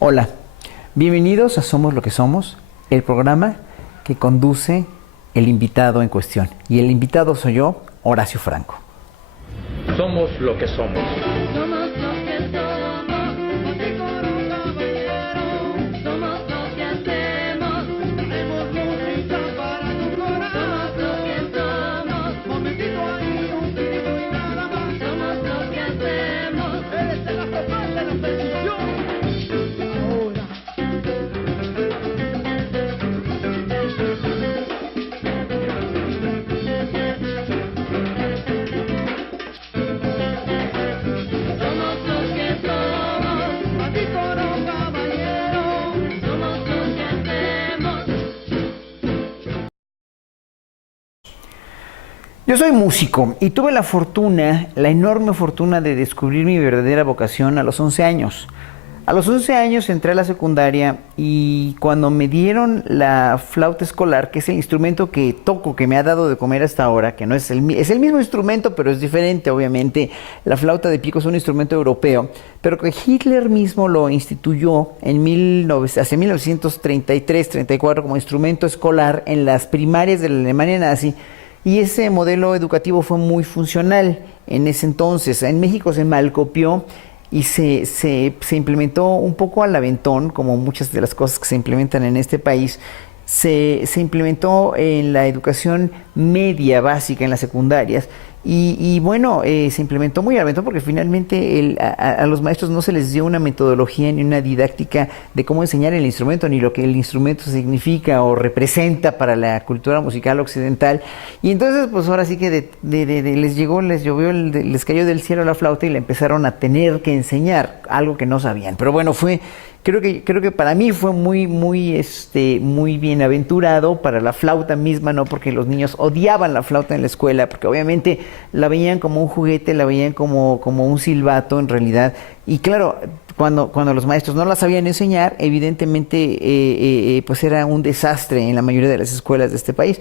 Hola, bienvenidos a Somos lo que somos, el programa que conduce el invitado en cuestión. Y el invitado soy yo, Horacio Franco. Somos lo que somos. Somos lo que somos, contigo caballero. Somos lo que hacemos, hacemos música para tu corazón. Somos lo que somos, momentito ahí, un tirito y nada más. Somos lo que hacemos, eres el astronauta de la percusión. Ahora. Yo soy músico y tuve la fortuna, la enorme fortuna de descubrir mi verdadera vocación a los 11 años. A los 11 años entré a la secundaria y cuando me dieron la flauta escolar, que es el instrumento que toco, que me ha dado de comer hasta ahora, que no es es el mismo instrumento, pero es diferente, obviamente. La flauta de pico es un instrumento europeo, pero que Hitler mismo lo instituyó hacia 1933-34 como instrumento escolar en las primarias de la Alemania nazi. Y ese modelo educativo fue muy funcional en ese entonces. En México se malcopió y se implementó un poco al aventón, como muchas de las cosas que se implementan en este país. Se implementó en la educación media básica, en las secundarias. Y bueno, se implementó muy al aventón porque finalmente a los maestros no se les dio una metodología ni una didáctica de cómo enseñar el instrumento, ni lo que el instrumento significa o representa para la cultura musical occidental. Y entonces, pues ahora sí que les cayó del cielo la flauta y le empezaron a tener que enseñar algo que no sabían. Pero bueno, creo que para mí fue muy bienaventurado para la flauta misma, ¿no? Porque los niños odiaban la flauta en la escuela, porque obviamente la veían como un juguete, la veían como un silbato en realidad. Y claro, cuando los maestros no la sabían enseñar, evidentemente pues era un desastre en la mayoría de las escuelas de este país.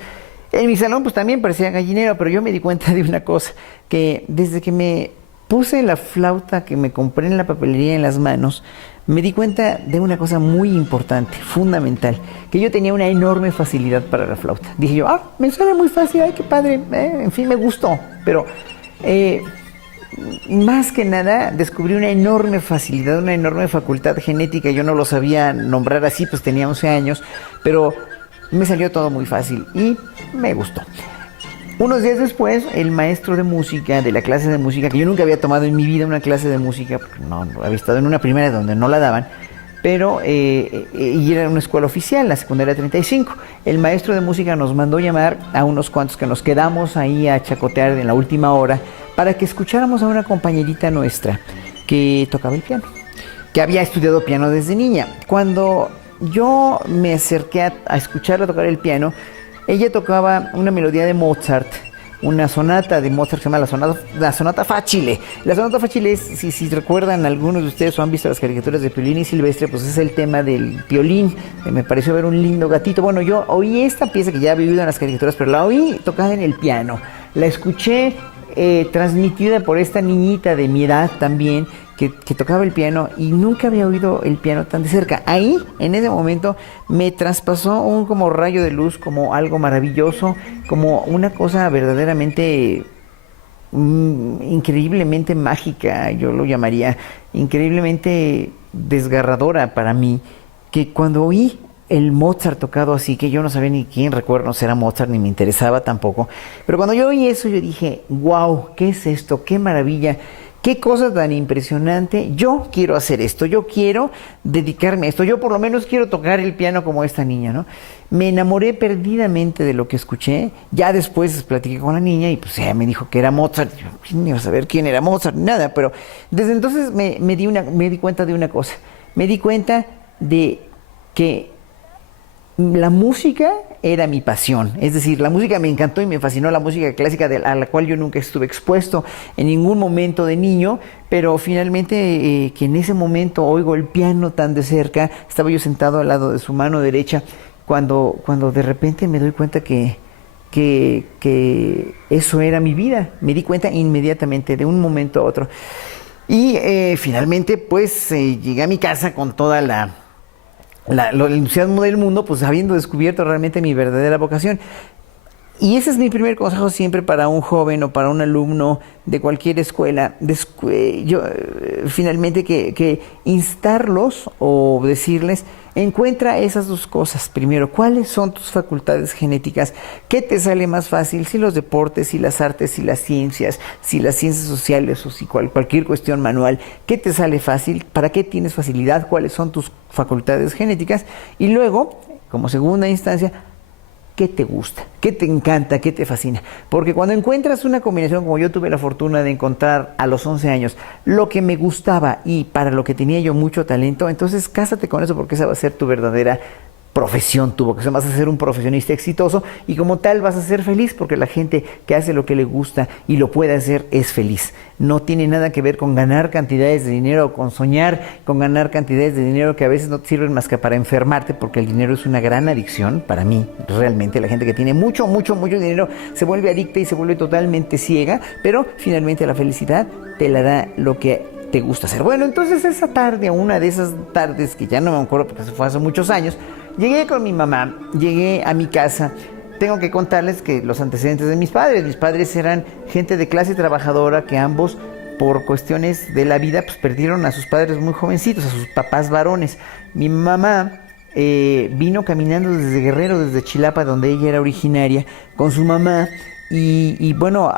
En mi salón pues también parecía gallinero, pero yo me di cuenta de una cosa, que desde que me puse la flauta que me compré en la papelería en las manos, me di cuenta de una cosa muy importante, fundamental, que yo tenía una enorme facilidad para la flauta. Dije yo, me suena muy fácil, ay, qué padre, en fin, me gustó. Pero más que nada descubrí una enorme facilidad, una enorme facultad genética. Yo no lo sabía nombrar así, pues tenía 11 años, pero me salió todo muy fácil y me gustó. Unos días después, el maestro de música, de la clase de música, que yo nunca había tomado en mi vida una clase de música, porque no había estado en una primaria donde no la daban, pero y era una escuela oficial, la secundaria 35. El maestro de música nos mandó llamar a unos cuantos que nos quedamos ahí a chacotear en la última hora para que escucháramos a una compañerita nuestra que tocaba el piano, que había estudiado piano desde niña. Cuando yo me acerqué a escucharla tocar el piano, ella tocaba una melodía de Mozart, una sonata de Mozart que se llama la sonata Facile. La sonata Facile es, si recuerdan algunos de ustedes o han visto las caricaturas de Piolín y Silvestre, pues es el tema del Piolín. Me pareció ver un lindo gatito. Bueno, yo oí esta pieza que ya había vivido en las caricaturas, pero la oí tocada en el piano. La escuché transmitida por esta niñita de mi edad también, que tocaba el piano, y nunca había oído el piano tan de cerca. Ahí, en ese momento, me traspasó un como rayo de luz, como algo maravilloso, como una cosa verdaderamente increíblemente mágica, yo lo llamaría, increíblemente desgarradora para mí, que cuando oí el Mozart tocado así, que yo no sabía ni quién, recuerdo, no era Mozart, ni me interesaba tampoco, pero cuando yo oí eso, yo dije, wow, ¿qué es esto? ¡Qué maravilla! ¡Qué cosa tan impresionante! Yo quiero hacer esto, yo quiero dedicarme a esto, yo por lo menos quiero tocar el piano como esta niña, ¿no? Me enamoré perdidamente de lo que escuché. Ya después platiqué con la niña y pues ella me dijo que era Mozart. Yo no iba a saber quién era Mozart, nada, pero desde entonces me di cuenta de una cosa. Me di cuenta de que la música era mi pasión, es decir, la música me encantó y me fascinó, la música clásica a la cual yo nunca estuve expuesto en ningún momento de niño, pero finalmente que en ese momento oigo el piano tan de cerca, estaba yo sentado al lado de su mano derecha, cuando de repente me doy cuenta que eso era mi vida, me di cuenta inmediatamente, de un momento a otro. Y finalmente, pues llegué a mi casa con toda el entusiasmo del mundo, pues habiendo descubierto realmente mi verdadera vocación. Y ese es mi primer consejo siempre para un joven o para un alumno de cualquier escuela. Finalmente que instarlos o decirles, encuentra esas dos cosas. Primero, ¿cuáles son tus facultades genéticas? ¿Qué te sale más fácil? Si los deportes, si las artes, si las ciencias sociales o si cualquier cuestión manual. ¿Qué te sale fácil? ¿Para qué tienes facilidad? ¿Cuáles son tus facultades genéticas? Y luego, como segunda instancia, ¿qué te gusta? ¿Qué te encanta? ¿Qué te fascina? Porque cuando encuentras una combinación, como yo tuve la fortuna de encontrar a los 11 años, lo que me gustaba y para lo que tenía yo mucho talento, entonces cásate con eso porque esa va a ser tu verdadera profesión, tu vocación. Vas a ser un profesionista exitoso y como tal vas a ser feliz porque la gente que hace lo que le gusta y lo puede hacer es feliz. No tiene nada que ver con ganar cantidades de dinero o con soñar con ganar cantidades de dinero que a veces no te sirven más que para enfermarte, porque el dinero es una gran adicción para mí. Realmente la gente que tiene mucho dinero se vuelve adicta y se vuelve totalmente ciega, pero finalmente la felicidad te la da lo que te gusta hacer. Bueno, entonces esa tarde, una de esas tardes que ya no me acuerdo porque se fue hace muchos años, llegué con mi mamá, llegué a mi casa. Tengo que contarles que los antecedentes de mis padres eran gente de clase trabajadora que ambos, por cuestiones de la vida, pues perdieron a sus padres muy jovencitos, a sus papás varones. Mi mamá vino caminando desde Guerrero, desde Chilapa, donde ella era originaria, con su mamá. Y bueno,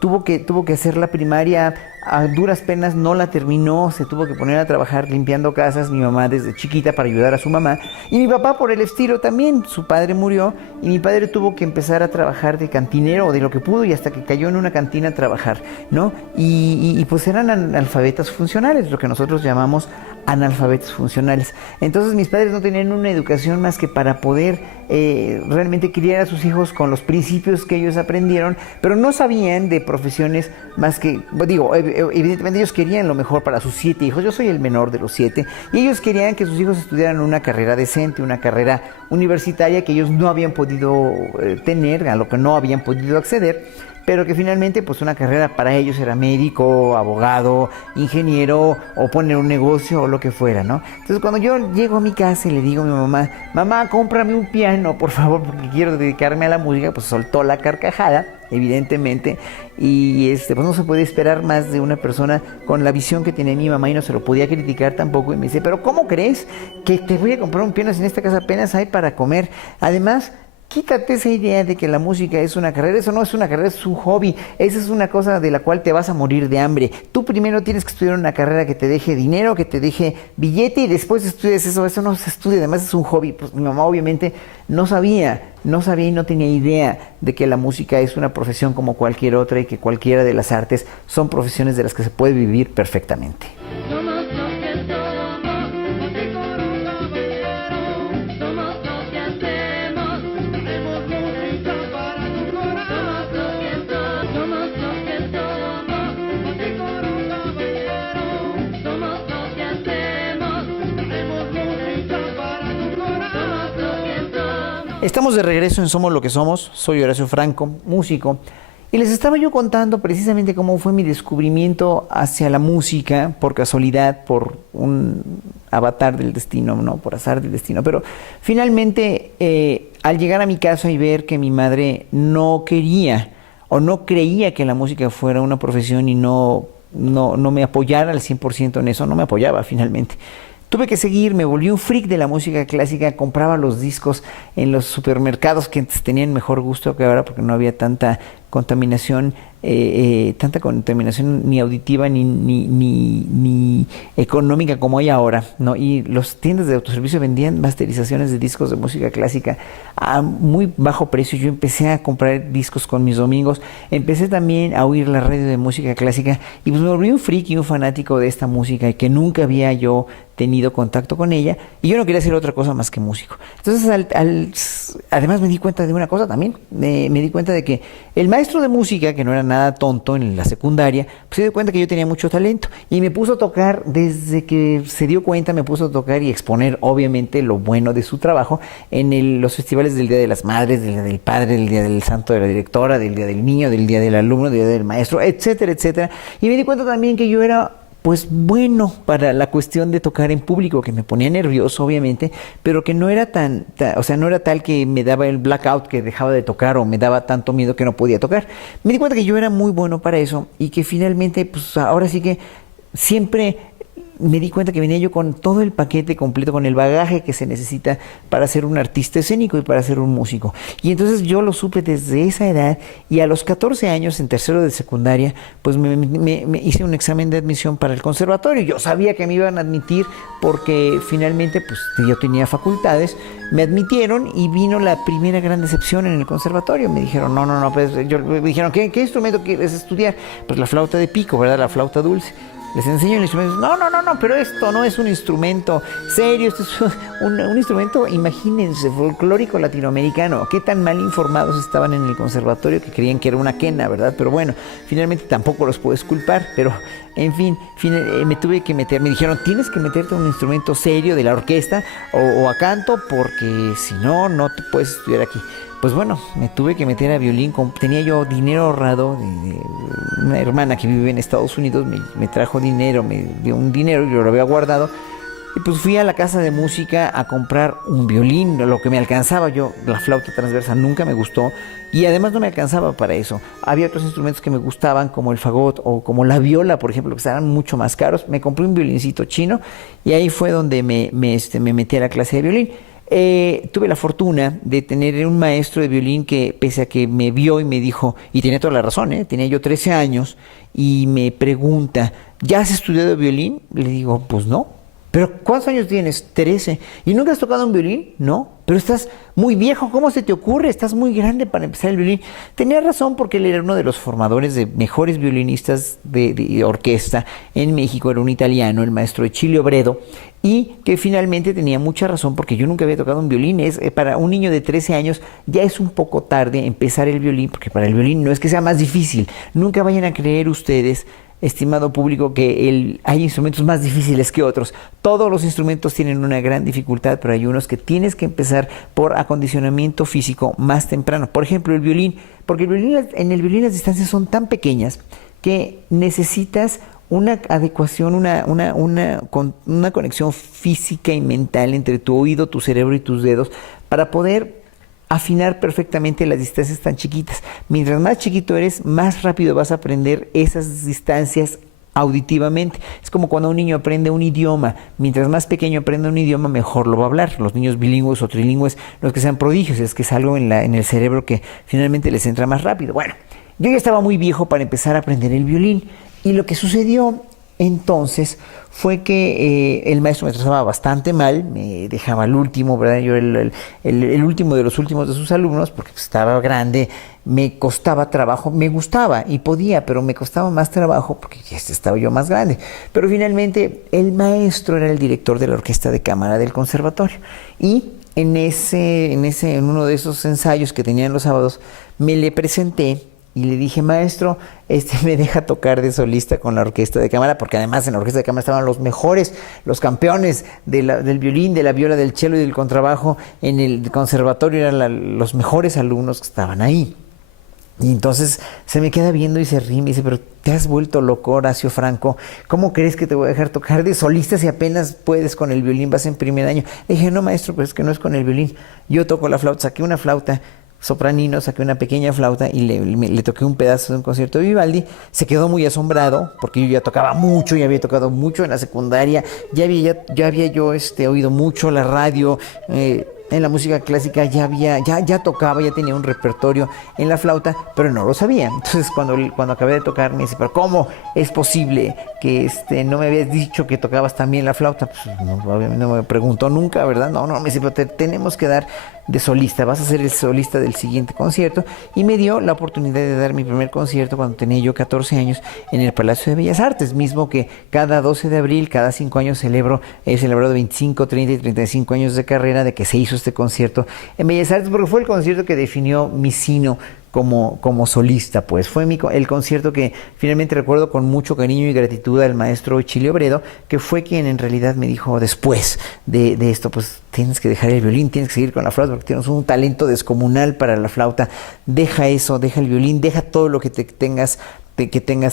tuvo que hacer la primaria, a duras penas no la terminó, se tuvo que poner a trabajar limpiando casas, mi mamá desde chiquita para ayudar a su mamá, y mi papá por el estilo también. Su padre murió y mi padre tuvo que empezar a trabajar de cantinero o de lo que pudo, y hasta que cayó en una cantina a trabajar, ¿no? Y pues eran analfabetas funcionales, lo que nosotros llamamos analfabetos funcionales. Entonces mis padres no tenían una educación más que para poder realmente criar a sus hijos con los principios que ellos aprendieron, pero no sabían de profesiones más que, digo, evidentemente ellos querían lo mejor para sus 7 hijos. Yo soy el menor de los 7 y ellos querían que sus hijos estudiaran una carrera decente, una carrera universitaria que ellos no habían podido tener, a lo que no habían podido acceder, pero que finalmente pues una carrera para ellos era médico, abogado, ingeniero o poner un negocio o lo que fuera, ¿no? Entonces cuando yo llego a mi casa y le digo a mi mamá, mamá, cómprame un piano, por favor, porque quiero dedicarme a la música, pues soltó la carcajada, evidentemente, y pues no se puede esperar más de una persona con la visión que tiene mi mamá, y no se lo podía criticar tampoco, y me dice, pero ¿cómo crees que te voy a comprar un piano si en esta casa apenas hay para comer? Además, quítate esa idea de que la música es una carrera. Eso no es una carrera, es un hobby. Esa es una cosa de la cual te vas a morir de hambre. Tú primero tienes que estudiar una carrera que te deje dinero, que te deje billete, y después estudias eso. Eso no se estudia, además es un hobby. Pues mi mamá obviamente no sabía y no tenía idea de que la música es una profesión como cualquier otra y que cualquiera de las artes son profesiones de las que se puede vivir perfectamente. Somos lo que somos, así con un caballero. Somos lo que hacemos, hacemos música para tu corazón. Somos lo que somos, así con un caballero. Somos lo que hacemos, hacemos música para tu corazón. Somos lo que somos. Estamos de regreso en Somos lo que somos. Soy Horacio Franco, músico. Y les estaba yo contando precisamente cómo fue mi descubrimiento hacia la música, por casualidad, por un avatar del destino, no, por azar del destino. Pero finalmente, al llegar a mi casa y ver que mi madre no quería o no creía que la música fuera una profesión y no me apoyara al 100% en eso, no me apoyaba finalmente. Tuve que seguir, me volví un freak de la música clásica, compraba los discos en los supermercados que antes tenían mejor gusto que ahora porque no había tanta contaminación ni auditiva ni económica como hay ahora, ¿no? Y las tiendas de autoservicio vendían masterizaciones de discos de música clásica a muy bajo precio. Yo empecé a comprar discos con mis domingos, empecé también a oír la radio de música clásica y pues me volví un freak y un fanático de esta música que nunca había yo tenido contacto con ella y yo no quería hacer otra cosa más que músico. Entonces, además me di cuenta de una cosa también, me di cuenta de que el maestro de música, que no era nada tonto en la secundaria, pues se dio cuenta que yo tenía mucho talento y me puso a tocar, desde que se dio cuenta, me puso a tocar y exponer obviamente lo bueno de su trabajo en los festivales del Día de las Madres, del Día del Padre, del Día del Santo de la Directora, del Día del Niño, del Día del Alumno, del Día del Maestro, etcétera, etcétera. Y me di cuenta también que yo era pues bueno para la cuestión de tocar en público, que me ponía nervioso obviamente, pero que no era o sea, no era tal que me daba el blackout, que dejaba de tocar, o me daba tanto miedo que no podía tocar. Me di cuenta que yo era muy bueno para eso y que finalmente, pues ahora sí que siempre me di cuenta que venía yo con todo el paquete completo, con el bagaje que se necesita para ser un artista escénico y para ser un músico. Y entonces yo lo supe desde esa edad, y a los 14 años, en tercero de secundaria, pues me hice un examen de admisión para el conservatorio. Yo sabía que me iban a admitir porque finalmente pues yo tenía facultades. Me admitieron y vino la primera gran decepción en el conservatorio. Me dijeron, no, pues me dijeron, ¿qué instrumento quieres estudiar? Pues la flauta de pico, ¿verdad? La flauta dulce. Les enseño el instrumento. No, pero esto no es un instrumento serio, esto es un instrumento, imagínense, folclórico latinoamericano. Qué tan mal informados estaban en el conservatorio que creían que era una quena, ¿verdad? Pero bueno, finalmente tampoco los puedes culpar, pero en fin, me tuve que meter. Me dijeron, tienes que meterte a un instrumento serio de la orquesta o a canto, porque si no, no te puedes estudiar aquí. Pues bueno, me tuve que meter a violín. Tenía yo dinero ahorrado de una hermana que vive en Estados Unidos. Me trajo dinero, me dio un dinero y yo lo había guardado. Y pues fui a la casa de música a comprar un violín, lo que me alcanzaba. Yo, la flauta transversa nunca me gustó y además no me alcanzaba para eso. Había otros instrumentos que me gustaban, como el fagot o como la viola, por ejemplo, que estaban mucho más caros. Me compré un violincito chino y ahí fue donde me metí a la clase de violín. Tuve la fortuna de tener un maestro de violín que, pese a que me vio y me dijo, y tenía toda la razón, tenía yo 13 años, y me pregunta, ¿ya has estudiado violín? Le digo, pues no. ¿Pero cuántos años tienes? 13. ¿Y nunca has tocado un violín? No. Pero estás muy viejo, ¿cómo se te ocurre? Estás muy grande para empezar el violín. Tenía razón, porque él era uno de los formadores de mejores violinistas de orquesta en México. Era un italiano, el maestro Ecilio Bredo, y que finalmente tenía mucha razón, porque yo nunca había tocado un violín. Para un niño de 13 años ya es un poco tarde empezar el violín, porque para el violín no es que sea más difícil. Nunca vayan a creer ustedes, estimado público, que hay instrumentos más difíciles que otros. Todos los instrumentos tienen una gran dificultad, pero hay unos que tienes que empezar por acondicionamiento físico más temprano. Por ejemplo, el violín, porque en el violín las distancias son tan pequeñas que necesitas una adecuación, una conexión física y mental entre tu oído, tu cerebro y tus dedos para poder afinar perfectamente las distancias tan chiquitas. Mientras más chiquito eres, más rápido vas a aprender esas distancias auditivamente. Es como cuando un niño aprende un idioma. Mientras más pequeño aprende un idioma, mejor lo va a hablar. Los niños bilingües o trilingües no es que sean prodigios, es que es algo en el cerebro que finalmente les entra más rápido. Bueno, yo ya estaba muy viejo para empezar a aprender el violín, y lo que sucedió entonces fue que el maestro me trataba bastante mal, me dejaba al último, ¿verdad? Yo era el último de los últimos de sus alumnos, porque pues, estaba grande, me costaba trabajo, me gustaba y podía, pero me costaba más trabajo porque ya estaba yo más grande. Pero finalmente el maestro era el director de la orquesta de cámara del conservatorio, y en uno de esos ensayos que tenían los sábados, me le presenté y le dije, maestro, me deja tocar de solista con la orquesta de cámara, porque además en la orquesta de cámara estaban los mejores, los campeones del violín, de la viola, del cello y del contrabajo. En el conservatorio eran los mejores alumnos que estaban ahí. Y entonces se me queda viendo y se ríe y me dice, pero te has vuelto loco, Horacio Franco, ¿cómo crees que te voy a dejar tocar de solista si apenas puedes con el violín, vas en primer año? Le dije, no, maestro, pero es que no es con el violín, yo toco la flauta, saqué una flauta sopranino, saqué una pequeña flauta y le toqué un pedazo de un concierto de Vivaldi. Se quedó muy asombrado, porque yo ya tocaba mucho, ya había tocado mucho en la secundaria, ya había yo oído mucho la radio, en la música clásica ya tocaba, ya tenía un repertorio en la flauta, pero no lo sabía. Entonces cuando acabé de tocar me dice, pero ¿cómo es posible que no me habías dicho que tocabas también la flauta? Pues no me preguntó nunca, ¿verdad? No, me dice, pero te tenemos que dar de solista, vas a ser el solista del siguiente concierto, y me dio la oportunidad de dar mi primer concierto cuando tenía yo 14 años en el Palacio de Bellas Artes, mismo que cada 12 de abril, cada 5 años he celebrado 25, 30 y 35 años de carrera de que se hizo este concierto en Bellas Artes, porque fue el concierto que definió mi sino como solista, pues fue el concierto que finalmente recuerdo con mucho cariño y gratitud al maestro Chilio Bredo, que fue quien en realidad me dijo después de esto, pues tienes que dejar el violín, tienes que seguir con la flauta porque tienes un talento descomunal para la flauta, deja eso, deja el violín, deja todo lo que tengas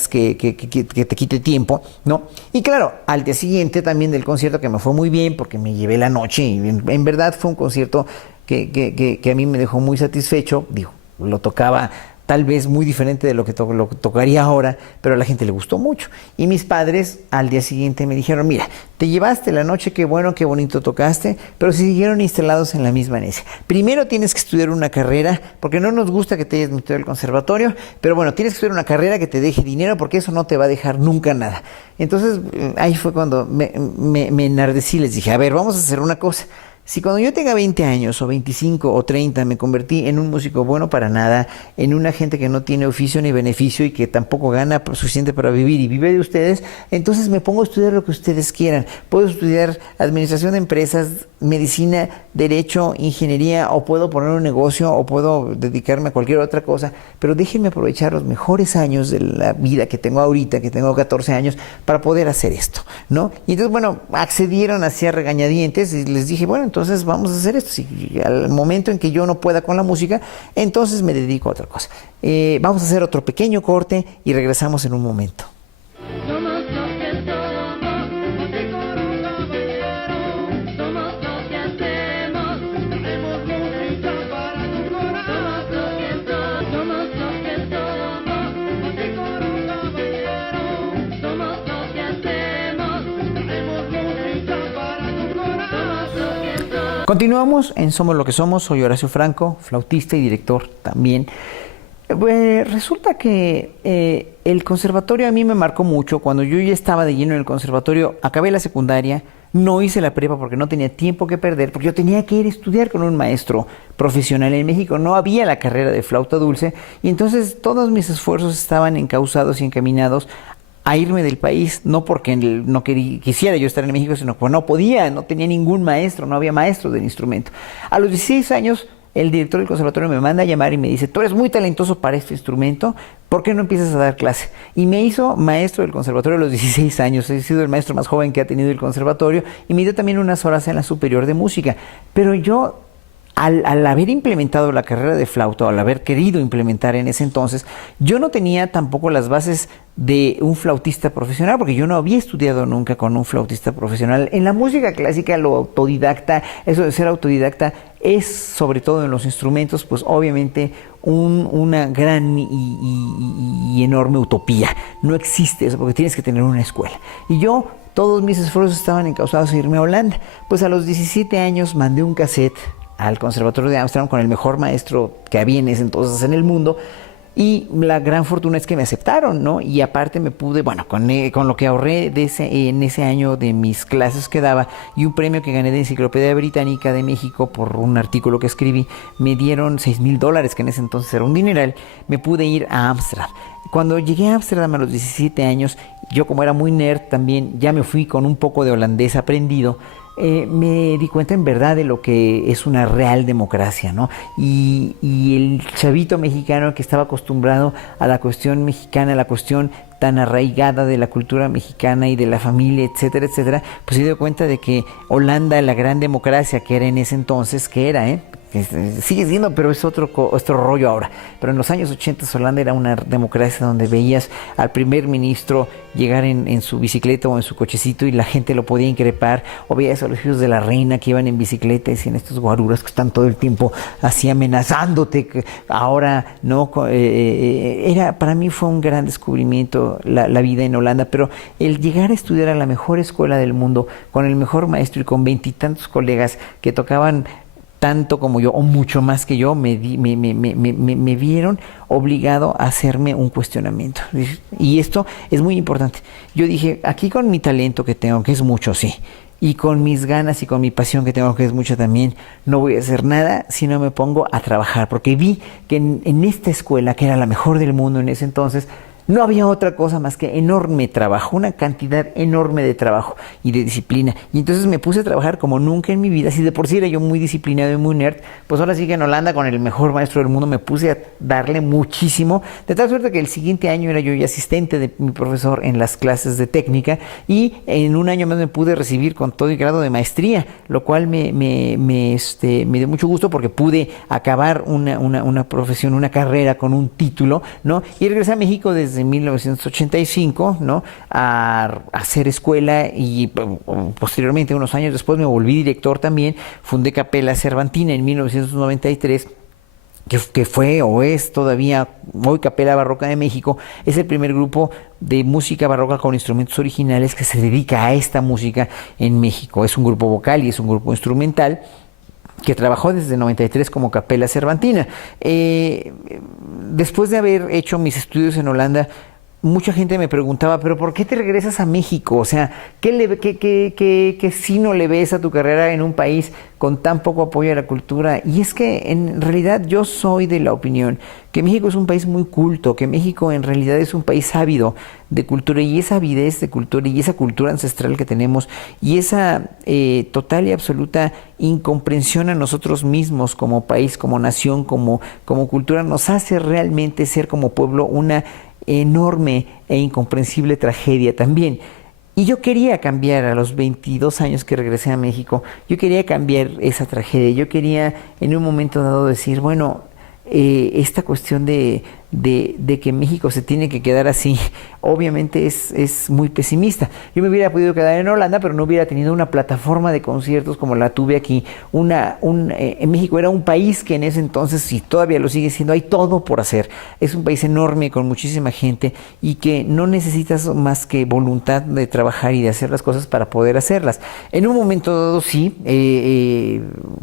que te quite tiempo, ¿no? Y claro, al día siguiente también del concierto, que me fue muy bien porque me llevé la noche y en verdad fue un concierto que a mí me dejó muy satisfecho, digo, lo tocaba tal vez muy diferente de lo que lo tocaría ahora, pero a la gente le gustó mucho. Y mis padres al día siguiente me dijeron, mira, te llevaste la noche, qué bueno, qué bonito tocaste, pero se siguieron instalados en la misma necia. Primero tienes que estudiar una carrera, porque no nos gusta que te hayas metido al conservatorio, pero bueno, tienes que estudiar una carrera que te deje dinero, porque eso no te va a dejar nunca nada. Entonces ahí fue cuando me enardecí, les dije, a ver, vamos a hacer una cosa. Si cuando yo tenga 20 años o 25 o 30 me convertí en un músico bueno para nada, en una gente que no tiene oficio ni beneficio y que tampoco gana suficiente para vivir y vive de ustedes, entonces me pongo a estudiar lo que ustedes quieran. Puedo estudiar administración de empresas, medicina, derecho, ingeniería, o puedo poner un negocio, o puedo dedicarme a cualquier otra cosa, pero déjenme aprovechar los mejores años de la vida que tengo ahorita, que tengo 14 años, para poder hacer esto, ¿no? Y entonces, bueno, accedieron así a regañadientes y les dije, bueno, entonces vamos a hacer esto. Si al momento en que yo no pueda con la música, entonces me dedico a otra cosa. Vamos a hacer otro pequeño corte y regresamos en un momento. Somos los que somos, músicos caballeros. Somos los que hacemos música para tu corazón. Somos los que somos, músicos caballeros. Somos los que hacemos música para tu corazón. Continuamos en Somos lo que somos. Soy Horacio Franco, flautista y director también. Pues resulta que el conservatorio a mí me marcó mucho. Cuando yo ya estaba de lleno en el conservatorio, acabé la secundaria, no hice la prepa porque no tenía tiempo que perder, porque yo tenía que ir a estudiar con un maestro profesional en México. No había la carrera de flauta dulce y entonces todos mis esfuerzos estaban encausados y encaminados a irme del país, no porque no quisiera yo estar en México, sino porque no podía, no tenía ningún maestro, no había maestro del instrumento. A los 16 años, el director del conservatorio me manda a llamar y me dice, tú eres muy talentoso para este instrumento, ¿por qué no empiezas a dar clase? Y me hizo maestro del conservatorio a los 16 años, he sido el maestro más joven que ha tenido el conservatorio, y me dio también unas horas en la superior de música. Pero yo, al haber implementado la carrera de flauta, o al haber querido implementar en ese entonces, yo no tenía tampoco las bases de un flautista profesional, porque yo no había estudiado nunca con un flautista profesional. En la música clásica, lo autodidacta, eso de ser autodidacta, es sobre todo en los instrumentos, pues obviamente una gran y enorme utopía. No existe eso, porque tienes que tener una escuela. Y yo, todos mis esfuerzos estaban encausados en irme a Holanda. Pues a los 17 años mandé un cassette al Conservatorio de Ámsterdam con el mejor maestro que había en ese entonces en el mundo, y la gran fortuna es que me aceptaron, ¿no? Y aparte me pude, bueno, con lo que ahorré en ese año de mis clases que daba y un premio que gané de Enciclopedia Británica de México por un artículo que escribí, me dieron $6,000, que en ese entonces era un dineral. Me pude ir a Ámsterdam. Cuando llegué a Ámsterdam a los 17 años, yo como era muy nerd también, ya me fui con un poco de holandés aprendido. Me di cuenta en verdad de lo que es una real democracia, ¿no? Y el chavito mexicano que estaba acostumbrado a la cuestión mexicana, a la cuestión tan arraigada de la cultura mexicana y de la familia, etcétera, etcétera, pues se dio cuenta de que Holanda, la gran democracia que era en ese entonces, que era, sigue siendo, pero es otro rollo ahora. Pero en los años 80 Holanda era una democracia donde veías al primer ministro llegar en su bicicleta o en su cochecito y la gente lo podía increpar, o veías a los hijos de la reina que iban en bicicleta y decían, estos guaruras que están todo el tiempo así amenazándote, que ahora no. Para mí fue un gran descubrimiento la vida en Holanda, pero el llegar a estudiar a la mejor escuela del mundo con el mejor maestro y con 20 y tantos colegas que tocaban tanto como yo o mucho más que yo, me vieron obligado a hacerme un cuestionamiento. Y esto es muy importante. Yo dije, aquí con mi talento que tengo, que es mucho, sí, y con mis ganas y con mi pasión que tengo, que es mucha también, no voy a hacer nada si no me pongo a trabajar, porque vi que en esta escuela, que era la mejor del mundo en ese entonces, no había otra cosa más que enorme trabajo, una cantidad enorme de trabajo y de disciplina. Y entonces me puse a trabajar como nunca en mi vida. Si de por sí era yo muy disciplinado y muy nerd, pues ahora sí que en Holanda, con el mejor maestro del mundo, me puse a darle muchísimo. De tal suerte que el siguiente año era yo ya asistente de mi profesor en las clases de técnica, y en un año más me pude recibir con todo el grado de maestría, lo cual me dio mucho gusto, porque pude acabar una profesión, una carrera con un título, ¿no? Y regresé a México desde 1985, ¿no? A hacer escuela, y posteriormente, unos años después, me volví director también. Fundé Capella Cervantina en 1993, que fue o es todavía hoy Capella Barroca de México. Es el primer grupo de música barroca con instrumentos originales que se dedica a esta música en México. Es un grupo vocal y es un grupo instrumental que trabajó desde el 93 como Capella Cervantina. Después de haber hecho mis estudios en Holanda, mucha gente me preguntaba, ¿pero por qué te regresas a México? O sea, ¿qué sino le ves a tu carrera en un país con tan poco apoyo a la cultura? Y es que en realidad yo soy de la opinión que México es un país muy culto, que México en realidad es un país ávido de cultura, y esa avidez de cultura y esa cultura ancestral que tenemos, y esa total y absoluta incomprensión a nosotros mismos como país, como nación, como cultura, nos hace realmente ser como pueblo una enorme e incomprensible tragedia también. Y yo quería cambiar, a los 22 años que regresé a México, yo quería cambiar esa tragedia. Yo quería en un momento dado decir, bueno, esta cuestión de que México se tiene que quedar así, obviamente es muy pesimista. Yo me hubiera podido quedar en Holanda, pero no hubiera tenido una plataforma de conciertos como la tuve aquí. En México era un país que en ese entonces, y todavía lo sigue siendo, hay todo por hacer. Es un país enorme, con muchísima gente, y que no necesitas más que voluntad de trabajar y de hacer las cosas para poder hacerlas. En un momento dado, sí,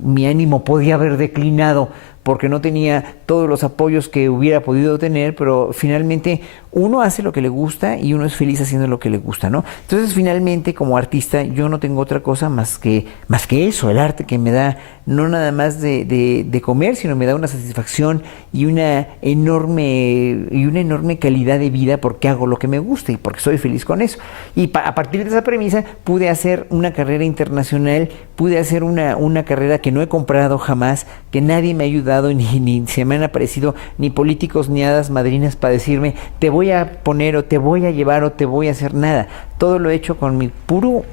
mi ánimo podía haber declinado, porque no tenía todos los apoyos que hubiera podido tener, pero finalmente uno hace lo que le gusta y uno es feliz haciendo lo que le gusta, ¿no? Entonces, finalmente, como artista, yo no tengo otra cosa más que eso, el arte, que me da no nada más de comer, sino me da una satisfacción y una enorme calidad de vida, porque hago lo que me gusta y porque soy feliz con eso. Y a partir de esa premisa pude hacer una carrera internacional, pude hacer una carrera que no he comprado jamás, que nadie me ha ayudado, ni se me han aparecido ni políticos ni hadas madrinas para decirme, te voy a poner o te voy a llevar o te voy a hacer nada. Todo lo he hecho con mi puro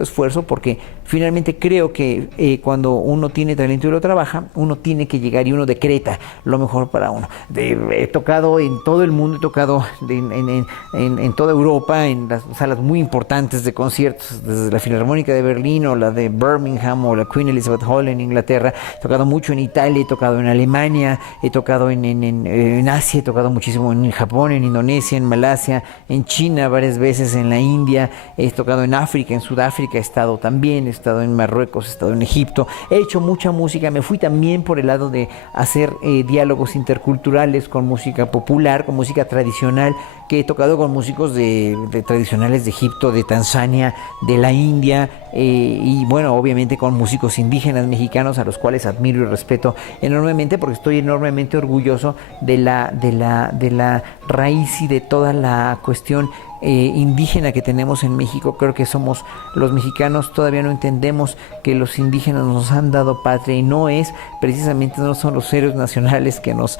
esfuerzo, porque finalmente creo que cuando uno tiene talento y lo trabaja, uno tiene que llegar y uno decreta lo mejor para uno. He tocado en todo el mundo, he tocado en toda Europa, en las salas muy importantes de conciertos, desde la Filarmónica de Berlín o la de Birmingham o la Queen Elizabeth Hall en Inglaterra. He tocado mucho en Italia, he tocado en Alemania, he tocado en Asia, he tocado muchísimo en Japón, en Indonesia, en Malasia, en China varias veces, en la India, he tocado en África, en Sudáfrica he estado también, he estado en Marruecos, he estado en Egipto, he hecho mucha música. Me fui también por el lado de hacer diálogos interculturales con música popular, con música tradicional, que he tocado con músicos de tradicionales de Egipto, de Tanzania, de la India, y bueno, obviamente con músicos indígenas mexicanos, a los cuales admiro y respeto enormemente, porque estoy enormemente orgulloso de la raíz y de toda la cuestión indígena que tenemos en México. Creo que somos los mexicanos, todavía no entendemos que los indígenas nos han dado patria, y no son los héroes nacionales que nos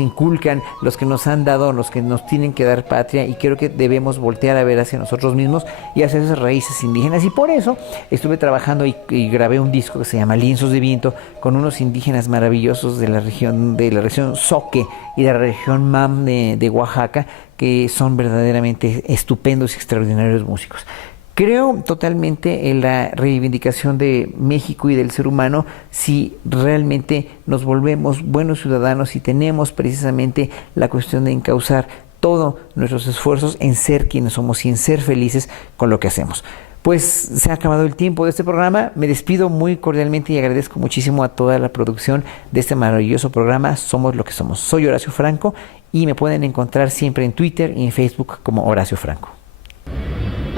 inculcan, los que nos han dado, los que nos tienen que dar patria, y creo que debemos voltear a ver hacia nosotros mismos y hacia esas raíces indígenas. Y por eso estuve trabajando y grabé un disco que se llama Lienzos de Viento, con unos indígenas maravillosos de la región Zoque y de la región Mam de Oaxaca, que son verdaderamente estupendos y extraordinarios músicos. Creo totalmente en la reivindicación de México y del ser humano si realmente nos volvemos buenos ciudadanos y tenemos precisamente la cuestión de encauzar todos nuestros esfuerzos en ser quienes somos y en ser felices con lo que hacemos. Pues se ha acabado el tiempo de este programa. Me despido muy cordialmente y agradezco muchísimo a toda la producción de este maravilloso programa Somos lo que somos. Soy Horacio Franco y me pueden encontrar siempre en Twitter y en Facebook como Horacio Franco.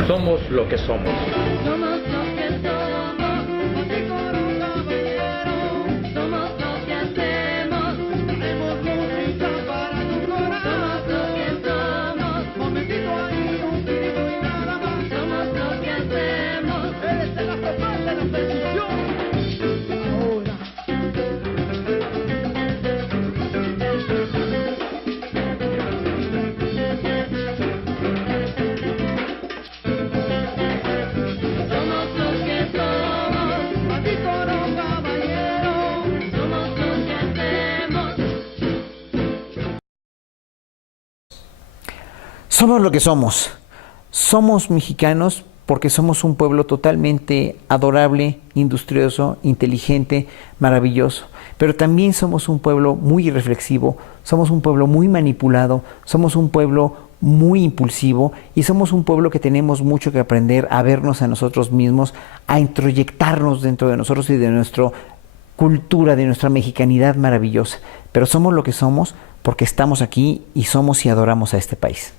Somos lo que somos. Somos lo Somos lo que somos. Somos mexicanos porque somos un pueblo totalmente adorable, industrioso, inteligente, maravilloso. Pero también somos un pueblo muy irreflexivo, somos un pueblo muy manipulado, somos un pueblo muy impulsivo y somos un pueblo que tenemos mucho que aprender a vernos a nosotros mismos, a introyectarnos dentro de nosotros y de nuestra cultura, de nuestra mexicanidad maravillosa. Pero somos lo que somos porque estamos aquí y somos y adoramos a este país.